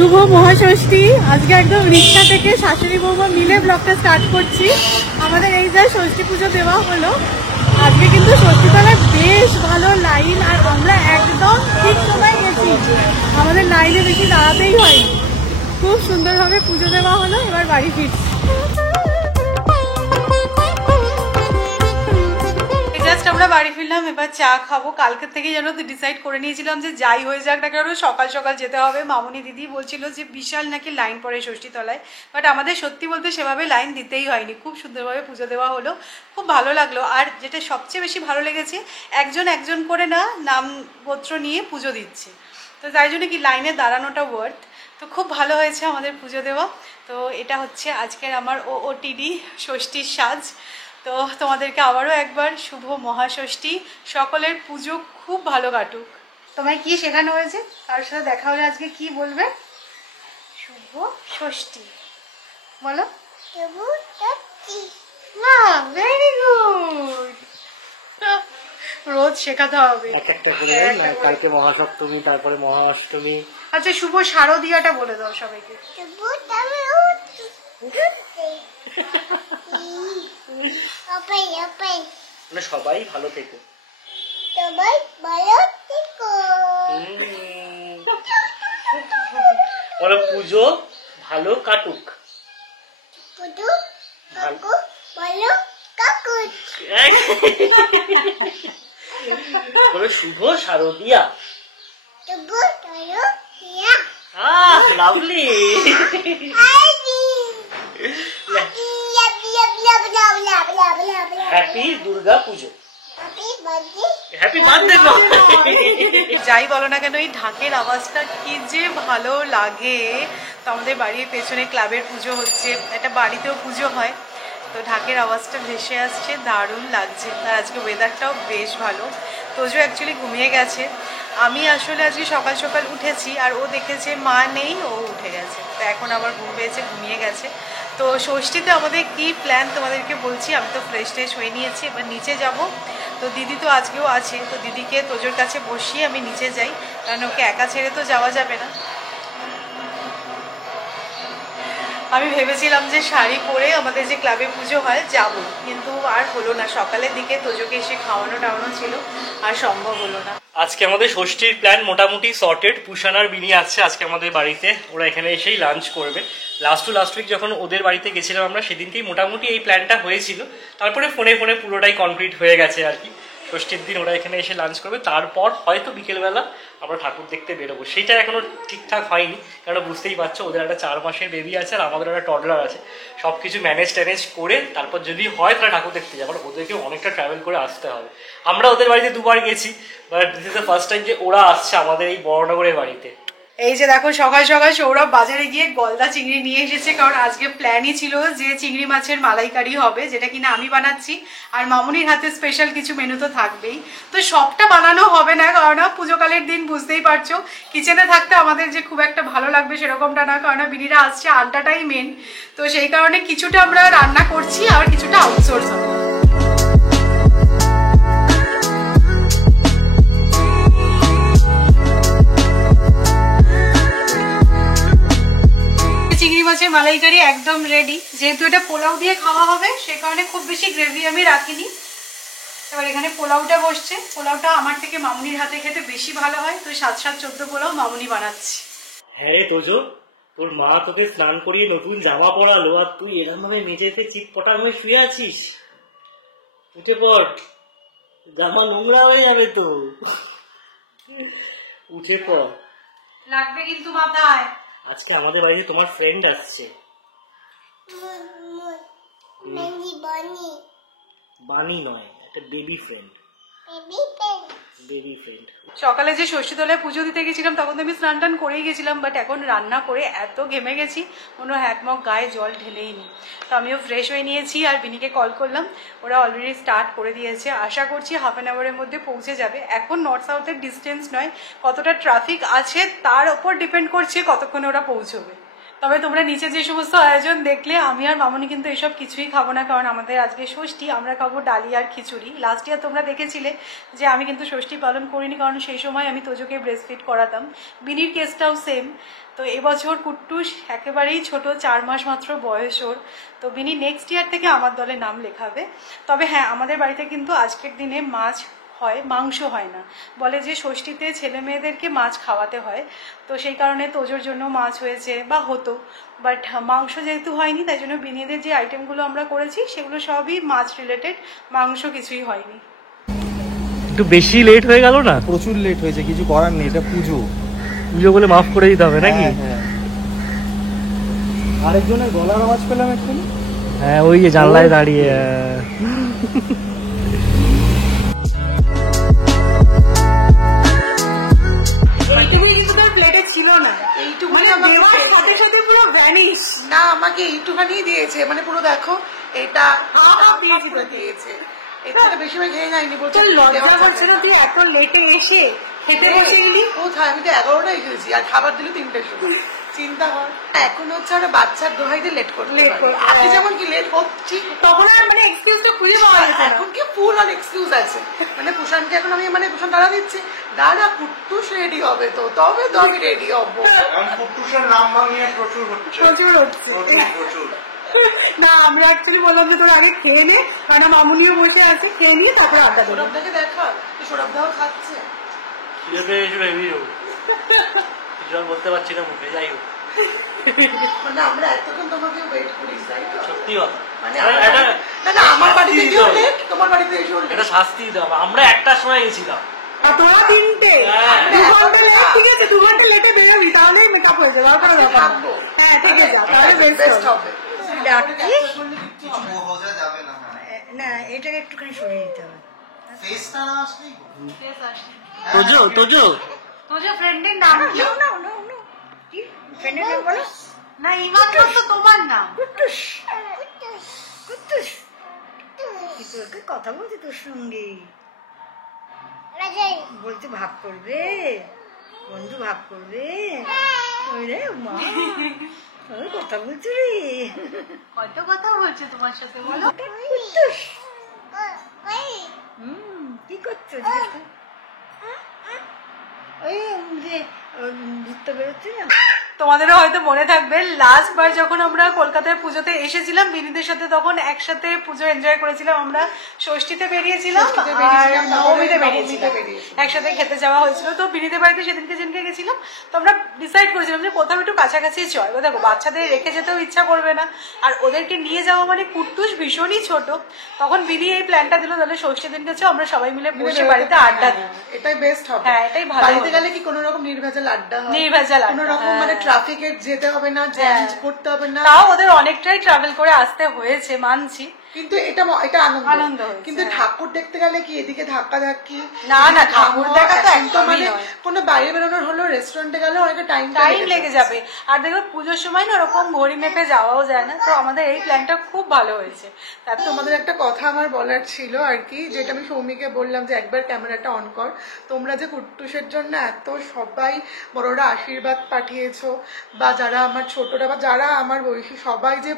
শুভ মহাষষ্ঠী। আজকে একদম রিক্সা থেকে শাশুড়ি বৌমা মিলে ব্লগটা স্টার্ট করছি। আমাদের এই যে ষষ্ঠী পুজো দেওয়া হলো, আজকে কিন্তু ষষ্ঠীতলায় বেশ ভালো লাইন, আর আমরা একদম ঠিক সময় গেছি, আমাদের লাইনে বেশি দাঁড়াতেই হয়নি। খুব সুন্দরভাবে পুজো দেওয়া হলো, এবার বাড়ি ফিরছি। আমরা বাড়ি ফিরলাম, এবার চা খাবো। কালকে থেকে যেন তো ডিসাইড করে নিয়েছিলাম যে যাই হয়ে যাক না কেন সকাল সকাল যেতে হবে। মামুনি দিদি বলছিল যে বিশাল নাকি লাইন পড়ে ষষ্ঠীতলায়, বাট আমাদের সত্যি বলতে সেভাবে লাইন দিতেই হয়নি। খুব সুন্দরভাবে পুজো দেওয়া হলো, খুব ভালো লাগলো। আর যেটা সবচেয়ে বেশি ভালো লেগেছে, একজন একজন করে না নামপত্র নিয়ে পুজো দিচ্ছে, তো তাই জন্য কি লাইনে দাঁড়ানোটা ওয়ার্থ। তো খুব ভালো হয়েছে আমাদের পুজো দেওয়া। তো এটা হচ্ছে আজকের আমার ওটিডি ষষ্ঠীর সাজ। তো তোমাদেরকে আবারও একবার শুভ মহাষষ্ঠী, সকলের পুজো খুব ভালো কাটুক। তোমায় কি শেখানো হয়েছে? কারোর সাথে দেখা হলে আজকে কি বলবে? শুভ ষষ্ঠী বলো। ভেরি গুড, রোজ শেখাতে হবে একটা করে। কালকে মহাসপ্তমী, তারপরে মহাষ্টমী। আচ্ছা, শুভ শারদীয়াটা বলে দাও সবাইকে। সবাই ভালো থেকো। বলো পুজো ভালো কাটুক। বলো শুভ শারদীয়া। লাভলি। হ্যাপি দুর্গা পুজো। যাই বলো না কেন, এই ঢাকের আওয়াজটা কি যে ভালো লাগে। তো আমাদের বাড়ির পেছনে ক্লাবের পুজো হচ্ছে, একটা বাড়িতেও পুজো হয়, তো ঢাকের আওয়াজটা ভেসে আসছে, দারুণ লাগছে। আর আজকে ওয়েদারটাও বেশ ভালো। তোজো অ্যাকচুয়ালি ঘুমিয়ে গেছে, আমি আসলে আজকে সকাল সকাল উঠেছি, আর ও দেখেছে মা নেই, ও উঠে গেছে, তো এখন আবার ঘুম পেয়েছে, ঘুমিয়ে গেছে। তো ষষ্ঠীতে আমাদের কি প্ল্যান তোমাদেরকে বলছি। আমি তো ফ্রেশ ট্রেশ হয়ে নিয়েছি, এবার নিচে যাব। তো দিদি তো আজকেও আছে, তো দিদিকে তোজোর কাছে বসিয়ে আমি নিচে যাই, কারণ ওকে একা ছেড়ে তো যাওয়া যাবে না। আমি ভেবেছিলাম যে শাড়ি পরে আমাদের যে ক্লাবে পুজো হয় যাব, কিন্তু আর হলো না। সকালের দিকে তোজোকে এসে খাওয়ানো টাওয়ানো ছিল, আর সম্ভব হলো না। আজকে আমাদের ষষ্ঠীর প্ল্যান মোটামুটি সর্টেড। পুষানার বিনি আছে আজকে আমাদের বাড়িতে, ওরা এখানে এসেই লাঞ্চ করবে। লাস্ট উইক যখন ওদের বাড়িতে গেছিলাম আমরা, সেদিনকেই মোটামুটি এই প্ল্যানটা হয়েছিল। তারপরে ফোনে পুরোটাই কমপ্লিট হয়ে গেছে আর কি। ষষ্ঠীর দিন ওরা এখানে এসে লাঞ্চ করবে, তারপর হয়তো বিকেলবেলা আমরা ঠাকুর দেখতে বেরোবো। সেটা এখনো ঠিকঠাক হয়নি, কারণ বুঝতেই পারছো ওদের একটা 4 মাসের বেবি আছে, আর আমাদের একটা টডলার আছে। সব কিছু ম্যানেজ করে তারপর যদি হয় তাহলে ঠাকুর দেখতে যাবো। ওদেরকে অনেকটা ট্রাভেল করে আসতে হবে। আমরা ওদের বাড়িতে 2 বার গেছি, but this is the first time যে ওরা আসছে আমাদের এই বড়নগরের বাড়িতে। এই যে দেখো, সকাল সকাল সৌরভ বাজারে গিয়ে গলদা চিংড়ি নিয়ে এসেছে, কারণ আজকে প্ল্যানই ছিল যে চিংড়ি মাছের মালাইকারি হবে, যেটা কিনা আমি বানাচ্ছি, আর মামুনির হাতে স্পেশাল কিছু মেনু তো থাকবেই। তো সবটা বানানো হবে না, কারণ পুজোকালের দিন বুঝতেই পারছো, কিচেনে থাকতে আমাদের যে খুব একটা ভালো লাগবে সেরকমটা না, কারণ বিনিরা আসছে, আড্ডাটাই মেন। তো সেই কারণে কিছুটা আমরা রান্না করছি, আর কিছুটা আউটসোর্স হবে। চিংড়ি মাছের মালাইকারি একদম রেডি। যেহেতু এটা পোলাও দিয়ে খাওয়া হবে, সে কারণে খুব বেশি গ্রেভি আমি রাখিনি। এবার এখানে পোলাওটা বসছে। পোলাওটা আমার থেকে মামুনির হাতে খেতে বেশি ভালো হয়, তো 7-7-14 পোলাও মামুনি বানাচ্ছি। হ্যাঁ তোজো, তোর মা তোকে স্নান করিয়ে নতুন জামা পরালো, আর তুই এরকম ভাবে মেঝেতে চিৎপটাং হয়ে শুয়ে আছিস। উঠে পড়, জামা নোংরা হয়ে যাবে তো। উঠে পড়, লাগবে কিন্তু মাথায়। আজকে আমাদের বাড়িতে তোমার ফ্রেন্ড আসছে। বানি নয়, একটা বেবি ফ্রেন্ড। সকালে যে ষষ্ঠীতলায় পুজো দিতে গেছিলাম, তখন তো আমি স্নান টান করেই গেছিলাম, বাট এখন রান্না করে এত ঘেমে গেছি, কোনো একমগ গায়ে জল ঢেলেই নি। তো আমিও ফ্রেশ হয়ে নিয়েছি, আর বিনিকে কল করলাম, ওরা অলরেডি স্টার্ট করে দিয়েছে। আশা করছি হাফ অ্যান আওয়ারের মধ্যে পৌঁছে যাবে। এখন নর্থ সাউথের ডিস্টেন্স নয়, কতটা ট্রাফিক আছে তার ওপর ডিপেন্ড করছে কতক্ষণে ওরা পৌঁছবে। তবে তোমরা নিচে যে সমস্ত আয়োজন দেখলে, আমি আর মামনি কিন্তু এসব কিছুই খাবো না, কারণ আমাদের আজকে ষষ্ঠী, আমরা খাবো ডালিয়া আর খিচুড়ি। লাস্ট ইয়ার তোমরা দেখেছিলে যে আমি কিন্তু ষষ্ঠী পালন করিনি, কারণ সেই সময় আমি তোজোকে ব্রেস্ট ফিড করাতাম। বিনির কেসটাও সেম। তো এবছর কুট্টুস একেবারেই ছোট, 4 মাস মাত্র বয়স ওর। তো বিনি নেক্সট ইয়ার থেকে আমার দলে নাম লেখাবে। তবে হ্যাঁ, আমাদের বাড়িতে কিন্তু আজকের দিনে মাছ হয়, মাংস হয় না। বলে যে ষষ্ঠীতে ছেলে মেয়েদেরকে মাছ খাওয়াতে হয়, তো সেই কারণে তোজোর জন্য মাছ হয়েছে বা হতো, বাট মাংস যেহেতু হয়নি, তাই জন্য বিনিদের যে আইটেমগুলো আমরা করেছি সেগুলো সবই মাছ রিলেটেড, মাংস কিছুই হয়নি। একটু বেশি লেট হয়ে গেল না? প্রচুর লেট হয়েছে, কিছু করার নেই, এটা পুজো। পুজো বলে মাফ করে দিতে হবে নাকি? হ্যাঁ। আরেকজনের গলার আওয়াজ পেলাম এক্ষুনি। হ্যাঁ, ওই যে জানলায় দাঁড়িয়ে। প্লেটে ছিল না, এইটুকুনি মানে আমাকে দেওয়ার দিয়েছে। সাথে সাথে পুরো ভ্যানিশ। না, আমাকে এইটুখানি দিয়েছে, মানে পুরো দেখো এটা হাফ দিয়েছি পুরো তোকে। দিয়েছে। এটা থেকে বেশি আমি খেয়ে যাইনি, বলছে তোর লজ্জা দেওয়া যাবে হচ্ছে না না। তুই এত লেটে এসে খেতে বসে গেলি? কোথায়, আমি তো 11টায় খেয়েছি আর খাবার দিল 3টের সময়। চিন্তা কর, এখন হচ্ছে ওরা বাচ্চার দোহাই দিয়ে লেট করতে Late পারে। করতে, আগে হ্যাঁ। যেমন কি লেট হচ্ছে, তখন আর মানে এক্সকিউজটা খুঁজে পাওয়া যেত না। এখন কি ফুল অন এক্সকিউজ আছে। মানে কুষাণকে এখন আমি কুষাণ দাঁড়া দিচ্ছি, দাঁড়া কুট্টুস রেডি হবে তো, তবে তো আমি রেডি হবো। কুট্টুসের নাম ভাঙিয়ে প্রচুর হচ্ছে। প্রচুর হচ্ছে। প্রচুর। না, আমরা অ্যাকচুয়ালি বললাম যে তোর আগে খেয়ে নে, কারণ মামুনিও বসে আছে, খেয়ে নিয়ে তারপরে আড্ডা দেবো। সৌরভদাকে দেখা, সৌরভদাও খাচ্ছে। বলতে পারছি না মুখে, যাই হোক। মানে আমরা এতক্ষণ তোমাকে ওয়েট করিস, তাই তো? সত্যি কথা, মানে এটা- না না, আমার বাড়িতে শাস্তি গিয়েও দিতে হবে। লেট, তোমার বাড়িতে এসেও লেট। এটা শাস্তি দিতে হবে। আমরা 1টার সময় গেছিলাম। আর তোরা 3টে, হ্যাঁ। 2 ঘন্টা লেট, ঠিক আছে 2 ঘন্টা লেটে বেরোবি, তাহলেই মেকআপ হয়ে যাবে, আর কোনো আজকে ব্যাপার না। থাকবো। হ্যাঁ, থেকে যা, তাহলে বেস্ট বেস্ট হবে। ডাকিস? বোঝা যাবে না। না, এটাকে একটুখানি সরিয়ে দিতে হবে। ফেসটা না আসলেই তোজো তোজো তোজো ফ্রেন্ডের নাম কি? কি ফ্রেন্ডের নাম বলো না, ইমান তো তোমার নাম। কুট্টুস, কুট্টুস, তোকে কথা বলছি তোর সঙ্গে, বলতে ভাগ করবে, বন্ধু ভাগ করবে। ওরে মা, ওই কথা বলছো রে, কত কথা বলছো তোমার সাথে বলো। কুট্টুস, কি করছো? ওই যে ঘুরতে বেরোচ্ছে না। তোমাদেরও হয়তো মনে থাকবে লাস্ট বার যখন আমরা কলকাতায় পুজোতে এসেছিলাম বিনীদের সাথে, তখন একসাথে পুজো এনজয় করেছিলাম। আমরা ষষ্ঠীতে বেরিয়েছিলাম ষষ্ঠীতে আর বেরিয়েছিলাম, নবমীতে তারপরে বেরিয়েছিলাম, নবমীতে বেরিয়েছিলাম। একসাথে খেতে যাওয়া হয়েছিল। তো বিনীদের বাড়িতে সেদিনকে যেদিনকে গেছিলাম, তো আমরা ডিসাইড করেছিলাম যে কোথাও একটু কাছাকাছি চল। দেখো বাচ্চাদের রেখে যেতেও ইচ্ছা করবে না, আর ওদেরকে নিয়ে যাওয়া মানে কুট্টুস ভীষণই ছোট। তখন বিনি এই প্ল্যানটা দিল, তাহলে ষষ্ঠীর দিনকে চল আমরা সবাই মিলে বসে বাড়িতে আড্ডা দিই। এটাই বেস্ট হবে। হ্যাঁ, এটাই ভালো বাড়িতে হবে। গেলে কি কোনো রকম নির্ভেজাল আড্ডা হয়, নির্ভেজাল আড্ডা, কোনো রকম হ্যাঁ। মানে ট্রাফিকে যেতে হবে না, জ্যাম করতে হবে না। তাও ওদের অনেকটাই ট্রাভেল করে আসতে হয়েছে, মানছি, কিন্তু এটা এটা আনন্দ হয়েছে, কিন্তু হ্যাঁ। ঠাকুর দেখতে গেলে কি এদিকে ধাক্কা ধাক্কি, না, না, ঠাকুর দেখা তো এখন একদমই মানে নয়। কোনো বাইরে বেরোনোর হলো, রেস্টুরেন্টে গেলে অনেকটা টাইম লেগে যাবে। আর দেখবে পুজোর সময় না ওরকম ঘড়ি মেপে যাওয়াও যায় না। তো আমাদের এই প্ল্যানটা খুব ভালো হয়েছে। তার তোমাদের একটা কথা আমার বলার ছিল আর কি, যেটা আমি সৌমিকে বললাম যে একবার ক্যামেরাটা অন কর। তোমরা যে কুট্টুসের জন্য এত সবাই বড়রা আশীর্বাদ পাঠিয়েছো, বা যারা আমার ছোটরা বা যারা আমার বয়সী সবাই যে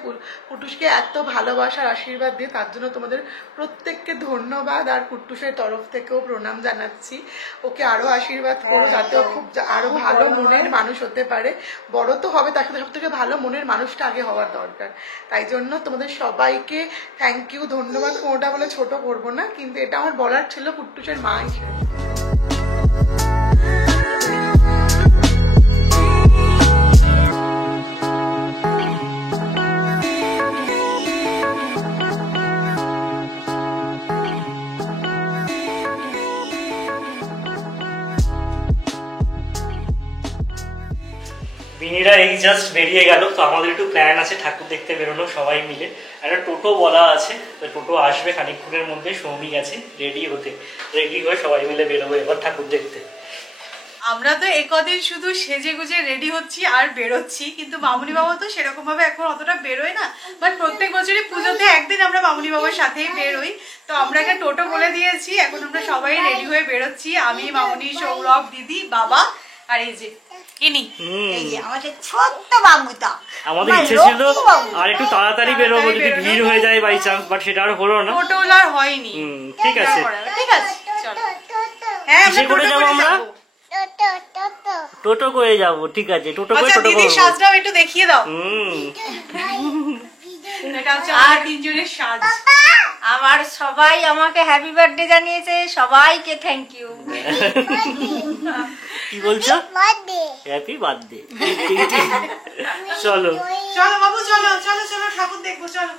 কুট্টুসকে এত ভালোবাসার আশীর্বাদ দিয়ে, তার জন্য তোমাদের প্রত্যেককে ধন্যবাদ। আর কুট্টুসের তরফ থেকেও প্রণাম জানাচ্ছি। ওকে আরো আশীর্বাদ করো, যাতে ও খুব আরো ভালো মনের মানুষ হতে পারে। বড় তো হবে, তার সাথে সব থেকে ভালো মনের মানুষটা আগে হওয়ার দরকার। তাই জন্য তোমাদের সবাইকে থ্যাংক ইউ, ধন্যবাদ। কোনোটা বলে ছোট করবো না, কিন্তু এটা আমার বলার ছিল কুট্টুসের মা হিসেবে। বিনিরা এই জাস্ট বেরিয়ে গেল। তো আমাদের একটু প্ল্যান আছে ঠাকুর দেখতে বেরোনো সবাই মিলে। একটা টোটো বলা আছে, তো টোটো আসবে খানিকক্ষণের মধ্যে। সৌমি গেছে রেডি হতে, রেডি হয়ে সবাই মিলে বেরোবো এবার ঠাকুর দেখতে। আমরা তো একদিন শুধু সেজে গুজে রেডি হচ্ছি আর বেরোচ্ছি, কিন্তু মামুনি বাবা তো সেরকম ভাবে এখন অতটা বেরোয় না। বাট প্রত্যেক বছরই পুজোতে একদিন আমরা মামুনি বাবার সাথেই বেরোই। তো আমরা একটা টোটো বলে দিয়েছি, এখন আমরা সবাই রেডি হয়ে বেরোচ্ছি। আমি, মামুনি, সৌরভ, দিদি, বাবা আর এই যে ইনি এই যে আমাদের ছোট্ট বাবুটা আমাদের আমার ইচ্ছে ছিল লক্ষ্মী বাবু। আর একটু তাড়াতাড়ি বেরোবো যদি বেরোনো। ভিড় হয়ে যায় বাই চান্স, বাট সেটা আর হলো না। টোটোলা আর হয়নি। ঠিক আছে। ঠিক আছে চলো। হ্যাঁ আমরা কিসে করে টোটো যাবো আমরা? যাবো। টোটো করে যাব, ঠিক আছে, টোটো করে আচ্ছা টোটো দিদির করবো। সাজটাও একটু দেখিয়ে দাও। হুম। এটা হচ্ছে আমাদের তিনজনের সাজ। আমার সবাই আমাকে হ্যাপি বার্থডে জানিয়েছে, সবাইকে থ্যাংক ইউ। কি বলছো? Happy birthday. চলো চলো বাবু চলো চলো চলো ঠাকুর দেখবো চলো।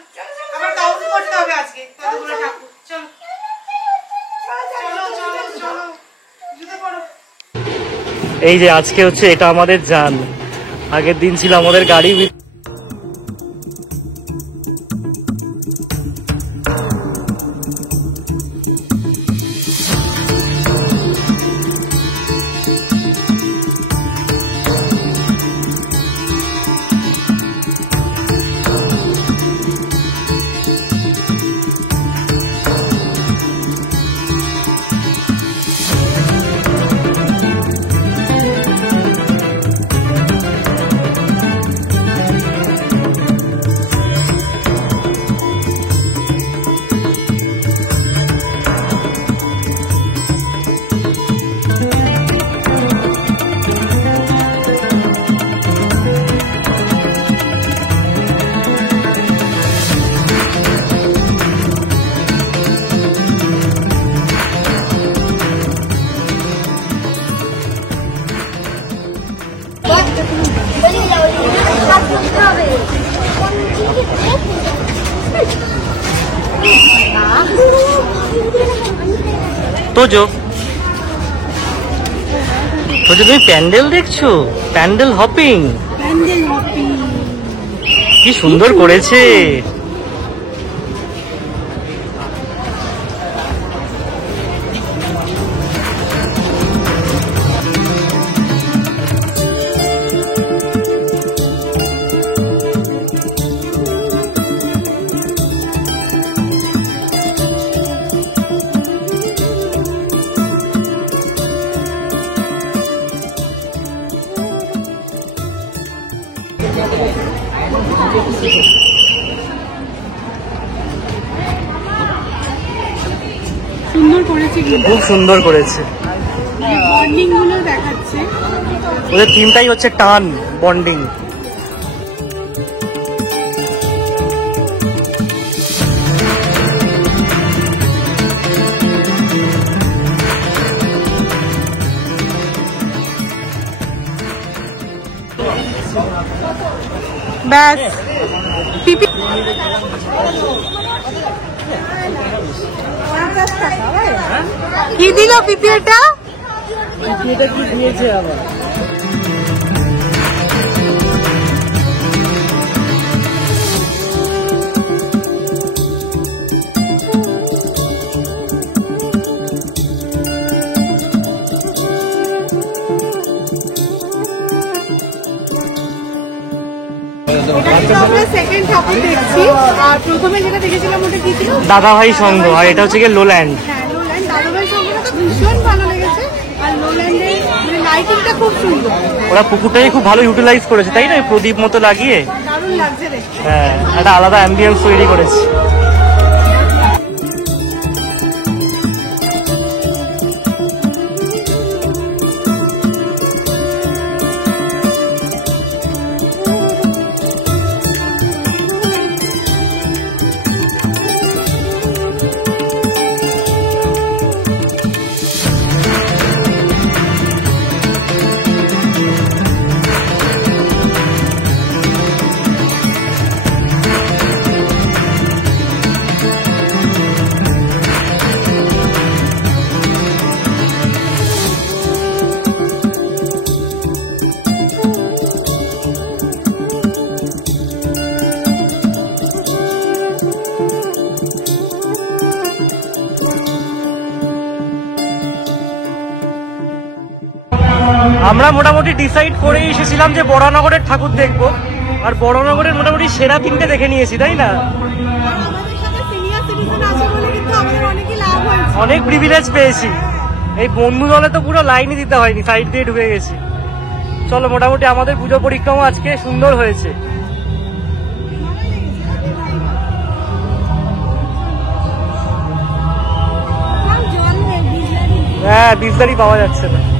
আবার কাউন্ট করতে হবে আজকে কতগুলো ঠাকুর। চলো চলো চলো চলো জুতো পরো। এই যে আজকে হচ্ছে এটা আমাদের যান, আগের দিন ছিল আমাদের গাড়ি। তোজো তুমি প্যান্ডেল দেখছো? প্যান্ডেল হপিং কি সুন্দর করেছে। সুন্দর করেছে কিন্তু খুব সুন্দর করেছে। বন্ডিং গুলো দেখাচ্ছে। ওদের থিমটাই হচ্ছে টান, বন্ডিং। ব্যাস পিপি কি দিল পিপি এটা? এটা কি দিয়েছে আবার? আমরা সেকেন্ড ঠাকুর দেখছি। আর প্রথমে যেটা দেখেছিলাম ওটা কি ছিল? দাদাভাই সংঘ, আর এটা হচ্ছে গিয়ে লোল্যান্ড। হ্যাঁ লোল্যান্ড। দাদাভাই সঙ্গটা তো ভীষণ ভালো লেগেছে। আর লোল্যান্ডের মানে লাইটিংটা খুব সুন্দর, ওরা পুকুরটাকে খুব ভালো ইউটিলাইজ করেছে, তাই না? প্রদীপ মতো লাগিয়ে দারুণ লাগছে দেখতে। হ্যাঁ, একটা আলাদা অ্যাম্বিয়েন্স তৈরি করেছে। আমরা মোটামুটি ডিসাইড করে এসেছিলাম যে বড়নগরের ঠাকুর দেখবো, আর বড়নগরের মোটামুটি সেরা তিনটে দেখে নিয়েছি, তাই না? আমাদের সাথে সিনিয়র সিটিজেন আছে বলে কিন্তু আমাদের অনেকই লাভ হয়েছে। অনেক প্রিভিলেজ পেয়েছি। এই বন্ধু দলে তো পুরো লাইনই দিতে হয়নি, সাইড দিয়ে ঢুকে গেছি। চলো, মোটামুটি আমাদের পুজো পরিক্রমা আজকে সুন্দর হয়েছে। হ্যাঁ, বিসলারি পাওয়া যাচ্ছে না।